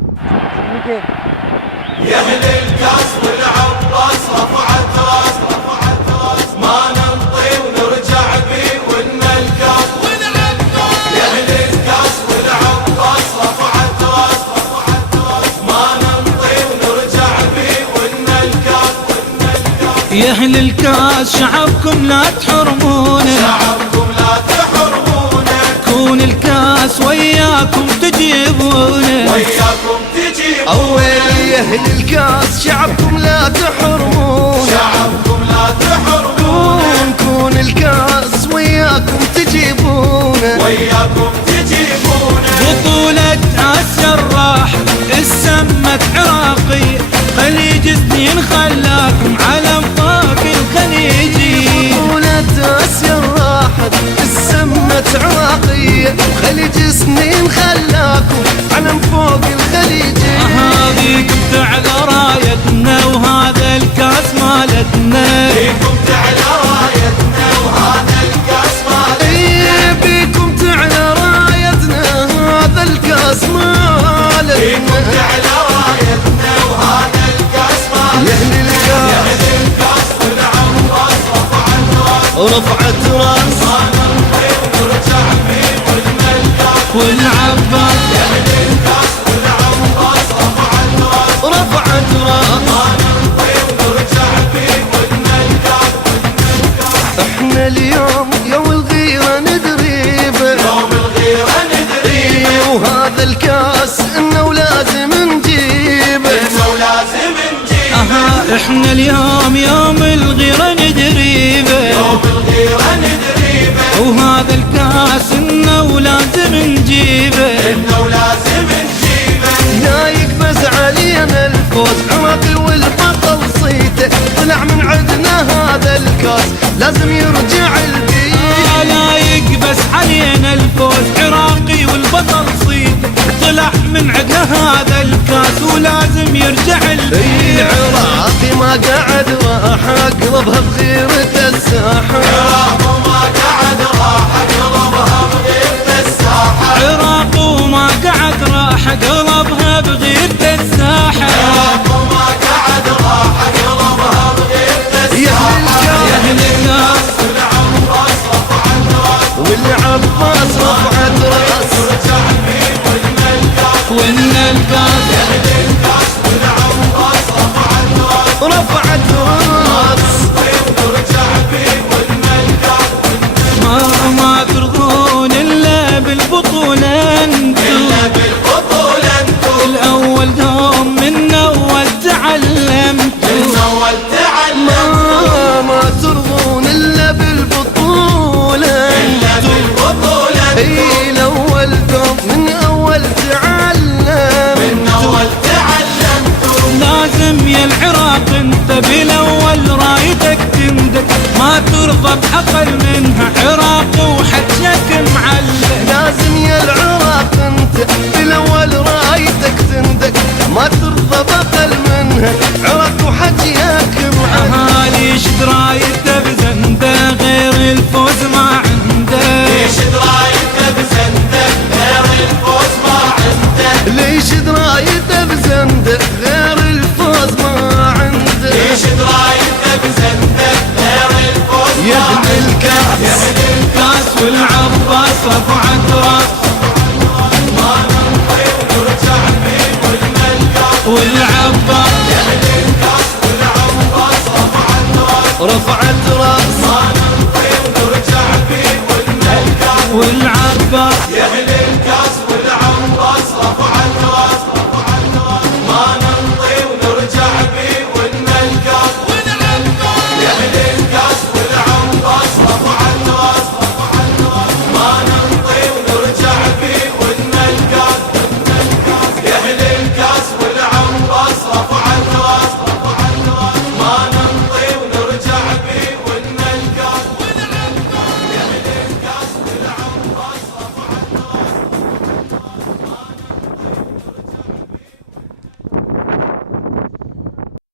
يا اهل الكاس والعباس رفعت راس ما ننطي ونرجع بيه ولنا الكاس يا اهل الكاس والعباس رفعت راس ما ننطي ونرجع بيه ولنا الكاس يا اهل الكاس شعبكم لا تحرمونه كون الكاس وياكم تجيبونه أول يا أهل الكاس شعبكم لا تحرمون كون الكاس وياكم تجيبونه بطولة آسيا الراحة السمت عراقية خليج سنين خلاكم علم فوق الخليجي بطولة آسيا الراحة السمت عراقية خليج سنين خلاكم علم فوق الخليجي هذيكم تعلى رايتنا وهذا الكاس مالتنا بيكم تعلى رايتنا وهذا الكاس مالتنا بيكم تعلى رايتنا هذا الكاس مالتنا بيكم تعلى رايتنا وهذا الكاس مالتنا يا أهل الكاس والعباس رفعت راس ما ننطي ونرجع بيه ولنا الكاس والعباس يا اهل الكاس والعباس رفعت راس ما ننطي ونرجع بيه ولنا الكاس احنا اليوم يوم الغيرة ندريبه يوم الغيرة ندريبه وهذا الكاس انه ولازم نجيبه احنا اليوم يوم الغيرة ندريبه يوم الغيرة ندريبه وهذا الكاس انه ولازم نجيبه لا يقبز علينا الفوز عراقي والبطل صيته طلع من عندنا هذا الكاس لازم يرجع البيت لا يقبس علينا الفوز عراقي والبطل صيته طلع من عندنا هذا الكاس ولازم يرجع البيت عراقي ما قعد راح اقلبها بغيرة الساحة عراق وما قعد راح قلبها بغيرة الساحة يا أهل الكاس والعباس رفعت راس وإن الكاس رفعت راس ما ترضون إلا بالبطولة انتو الأول دوم من أول تعلمتوا ما ترضون الا بالبطولة اي الاول دوم من اول تعلمتوا لازم يا العراق انت بالاول رايتك تندك ما ترضى بأقل منها عراق وحجك معلم لازم يا العراق انت بالاول رايتك تندك ما ترضى بقل منها عراق وحجيك معلم ليش درايته بزنده غير الفوز ما عنده ليش درايته بزنده غير الفوز ما عنده يا اهل الكاس والعباس رفعت راس والعباس رفعت راس والعباس يا اهل